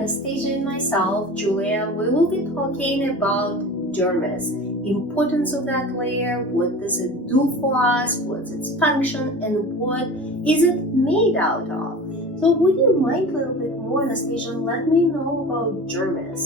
Anastasia and myself, Julia, we will be talking about dermis, importance of that layer, what does it do for us, what's its function, and what is it made out of. So would you mind a little bit more, Anastasia, let me know about dermis?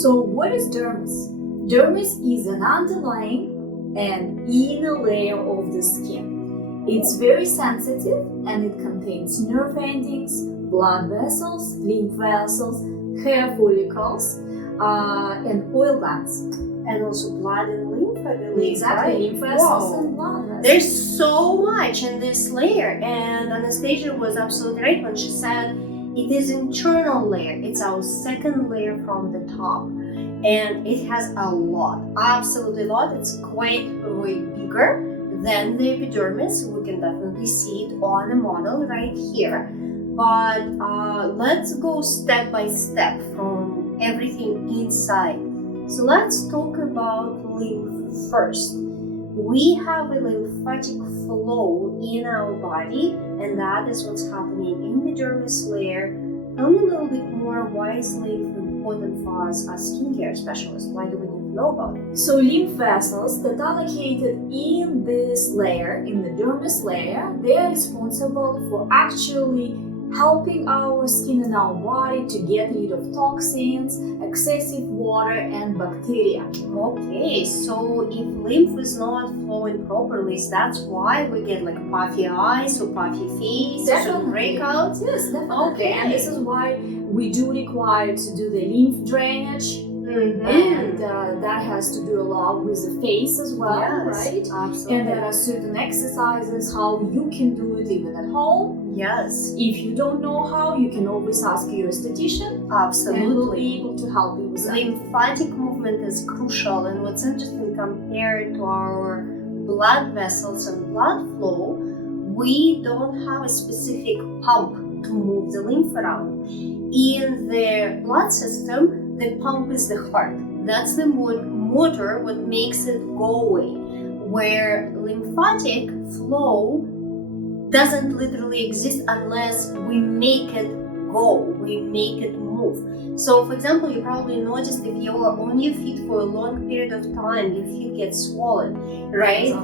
So what is dermis? Dermis is an underlying and inner layer of the skin. It's very sensitive and it contains nerve endings, blood vessels, lymph vessels, hair follicles, and oil glands. And also blood and lymph, I believe. Exactly, right? lymph vessels Wow. and blood vessels. There's so much in this layer, and Anastasia was absolutely right when she said it is internal layer. It's our second layer from the top, and it has a lot, absolutely a lot. It's quite way bigger than the epidermis. We can definitely see it on the model right here. But let's go step by step from everything inside. So let's talk about lymph first. We have a lymphatic flow in our body, and that is what's happening in the dermis layer. Tell me a little bit more, why is lymph important for us as skincare specialists? Why do we need to know about it? So lymph vessels that are located in this layer, in the dermis layer, they are responsible for actually helping our skin and our body to get rid of toxins, excessive water, and bacteria. Okay, so if lymph is not flowing properly, that's why we get like puffy eyes or puffy face or breakouts? Yes, definitely. Okay. And this is why we do require to do the lymph drainage. Mm-hmm. And that has to do a lot with the face as well, Yes, right? absolutely. And there are certain exercises how you can do it even at home. Yes, If you don't know how, you can always ask your esthetician, and we'll absolutely. be able to help you with that. Lymphatic movement is crucial, and what's interesting compared to our blood vessels and blood flow, we don't have a specific pump to move the lymph around. In the blood system, the pump is the heart. That's the motor, what makes it go away. Where lymphatic flow doesn't literally exist unless we make it go, we make it move. So for example, you probably noticed if you're on your feet for a long period of time, your feet get swollen, right?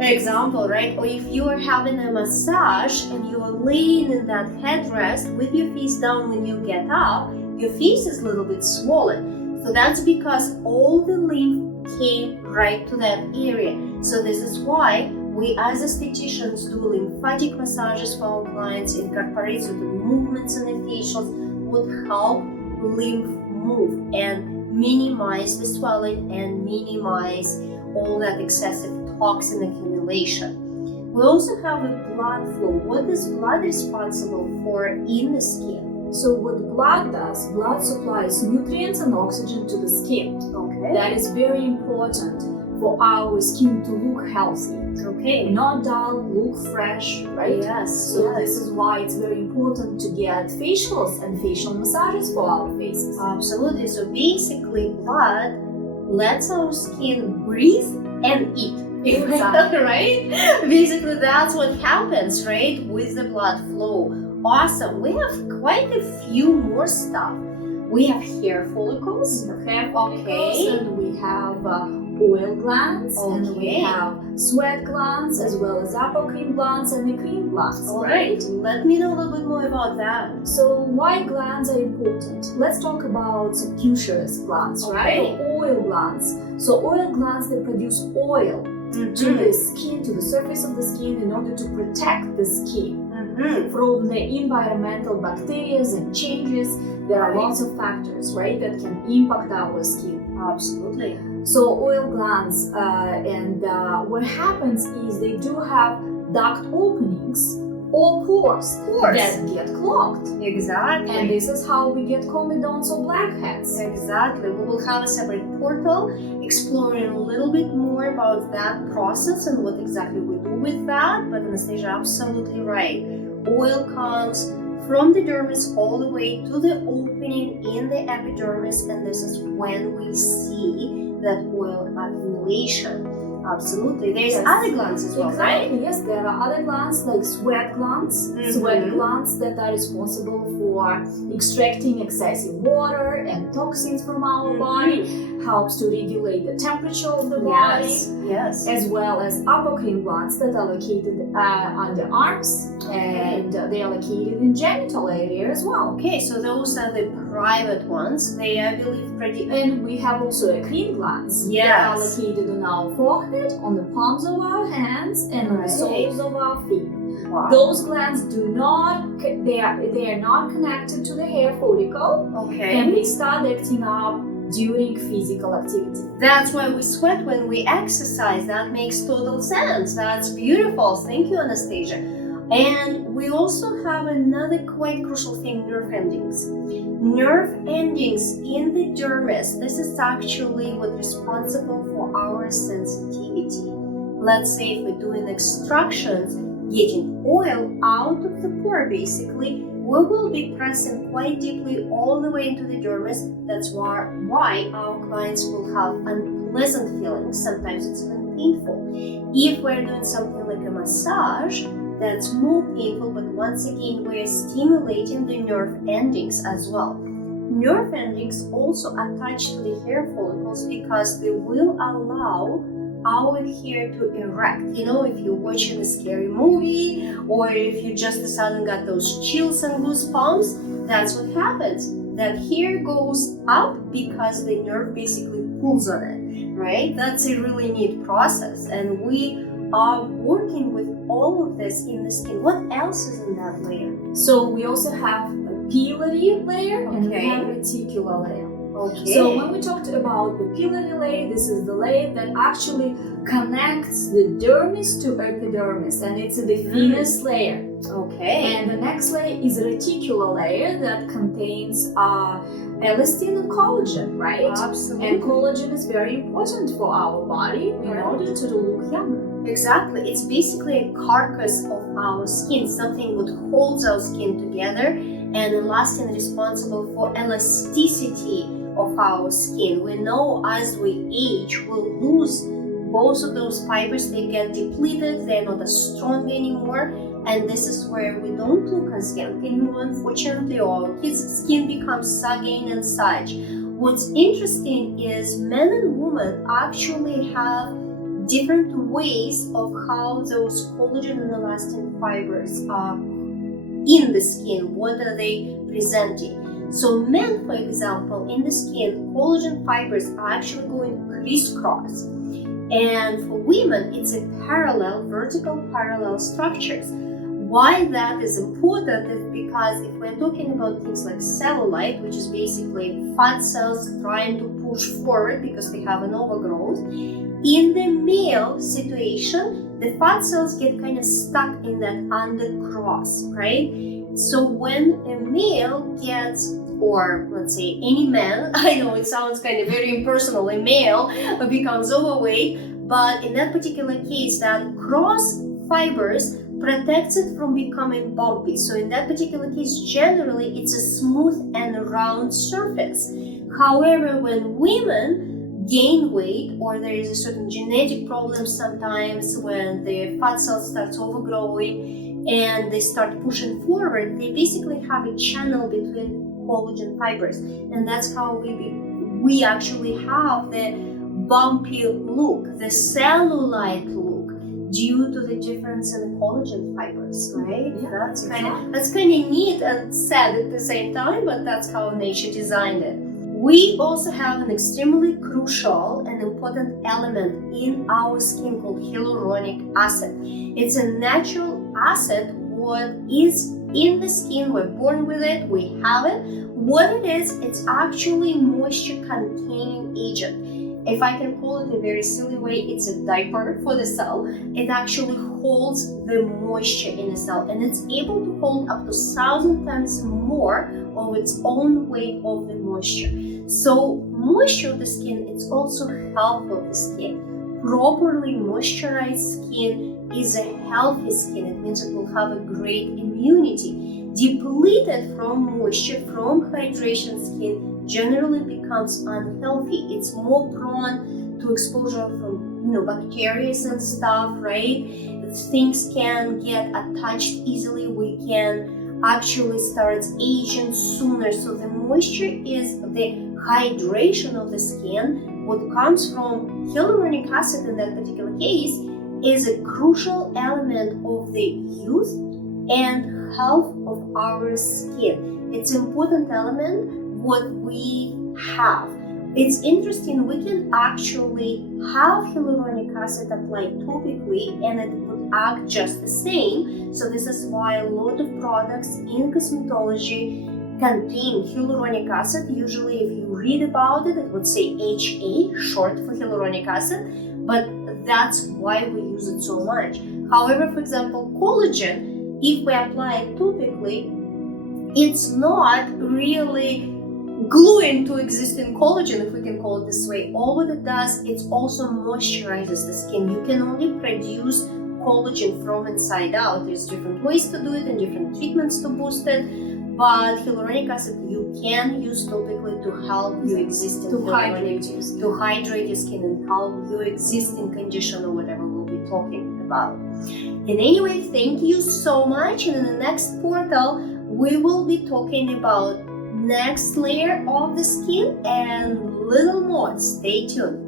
Example, right? Or if you are having a massage and you are laying in that headrest with your face down when you get up, your face is a little bit swollen. So that's because all the lymph came right to that area. So this is why we as estheticians do lymphatic massages for our clients, incorporate certain movements in the facials would help lymph move and minimize the swelling and minimize all that excessive toxin accumulation. We also have a blood flow. What is blood responsible for in the skin? So what blood does, blood supplies nutrients and oxygen to the skin. Okay. That is very important for our skin to look healthy. Okay. Not dull, look fresh, right? Yes. So yes. this is why it's very important to get facials and facial massages for our faces. Absolutely. So basically, blood lets our skin breathe and eat. Exactly. Right? Basically, that's what happens, right? With the blood flow. Awesome. We have quite a few more stuff. We have hair follicles. We have hair follicles, Okay. and we have oil glands, and we Okay. have sweat glands, as well as apocrine glands and eccrine glands. All right. Let me know a little bit more about that. So why glands are important? Let's talk about subcutaneous glands, right? Okay. Or oil glands. So oil glands, they produce oil to the skin, to the surface of the skin, in order to protect the skin from the environmental bacteria and changes. There are lots of factors, right, that can impact our skin. Absolutely. So oil glands, and what happens is they do have duct openings or pores that get clogged. Exactly. And this is how we get comedones or blackheads. Exactly. We will have a separate portal exploring a little bit more about that process and what exactly we do with that. But Anastasia, absolutely right. Oil comes from the dermis all the way to the opening in the epidermis, and this is when we see that oil accumulation. Absolutely. There's Yes. other glands as well, right? Exactly, yes. There are other glands like sweat glands. Sweat glands that are responsible for extracting excessive water and toxins from our body, helps to regulate the temperature of the body. Yes. As well as apocrine glands that are located under arms, and they are located in genital area as well. Okay, so those are the private ones. They, I believe, pretty. And we have also endocrine glands that are located on our forehead, on the palms of our hands, and on the soles of our feet. Wow. Those glands do not, they are not connected to the hair follicle, and they start acting up during physical activity. That's why we sweat when we exercise. That makes total sense. That's beautiful. Thank you, Anastasia. And we also have another quite crucial thing, nerve endings. Nerve endings in the dermis, this is actually what's responsible for our sensitivity. Let's say if we're doing extractions, getting oil out of the pore basically, we will be pressing quite deeply all the way into the dermis. That's why our clients will have unpleasant feelings. Sometimes it's even painful. If we're doing something like a massage, that's more painful, but once again, we're stimulating the nerve endings as well. Nerve endings also attach to the hair follicles because they will allow our hair to erect. You know, if you're watching a scary movie or if you just suddenly got those chills and goosebumps, that's what happens. That hair goes up because the nerve basically pulls on it, right? That's a really neat process, and we are working with all of this in the skin. What else is in that layer? So we also have a papillary layer and we have a reticular layer. So when we talked about the papillary layer, this is the layer that actually connects the dermis to epidermis, and it's the thinnest layer. And the next layer is a reticular layer that contains elastin and collagen, right? Absolutely. And collagen is very important for our body in order to look younger. Exactly. It's basically a carcass of our skin, something that holds our skin together, and elastin is responsible for elasticity of our skin. We know as we age, we'll lose both of those fibers. They get depleted, they're not as strong anymore, and this is where we don't look as young anymore, unfortunately, or our kids' skin becomes sagging and such. What's interesting is men and women actually have different ways of how those collagen and elastin fibers are in the skin. What are they presenting? So men, for example, in the skin, collagen fibers are actually going crisscross. And for women, it's a vertical parallel structures. Why that is important is because if we're talking about things like cellulite, which is basically fat cells trying to push forward because they have an overgrowth, in the male situation, the fat cells get kind of stuck in that undercross, right? So when a male gets, or let's say any man, I know it sounds kind of very impersonal, a male becomes overweight, but in that particular case, that cross fibers protects it from becoming bumpy. So in that particular case, generally it's a smooth and round surface. However, when women gain weight, or there is a certain genetic problem sometimes when the fat cells starts overgrowing and they start pushing forward, they basically have a channel between collagen fibers, and that's how we actually have the bumpy look, the cellulite look, due to the difference in the collagen fibers, right? Yeah, that's kind of neat and sad at the same time, but that's how nature designed it. We also have an extremely crucial and important element in our skin called hyaluronic acid. It's a natural acid what is in the skin. We're born with it, we have it. What it is, it's actually moisture containing agent. If I can call it a very silly way, it's a diaper for the cell. It actually holds the moisture in the cell, and it's able to hold up to 1,000 times more of its own weight of the moisture. So moisture of the skin, it's also health of the skin. Properly moisturized skin is a healthy skin. It means it will have a great immunity. Depleted from moisture, from hydration skin generally becomes unhealthy. It's more prone to exposure from bacteria and stuff, right? Things can get attached easily. We can actually start aging sooner. So the moisture is the hydration of the skin. What comes from hyaluronic acid in that particular case is a crucial element of the youth and health of our skin. It's an important element what we have. It's interesting, we can actually have hyaluronic acid applied topically and it would act just the same. So this is why a lot of products in cosmetology contain hyaluronic acid. Usually if you read about it, it would say HA, short for hyaluronic acid, but that's why we use it so much. However, for example, collagen, if we apply it topically, it's not really gluing to existing collagen, if we can call it this way. All what it does, it also moisturizes the skin. You can only produce collagen from inside out. There's different ways to do it and different treatments to boost it, but hyaluronic acid you can use topically to help your existing to hydrate your skin. To hydrate your skin and help your existing condition or whatever we'll be talking about. And anyway, thank you so much, and in the next portal we will be talking about next layer of the skin and little more. Stay tuned.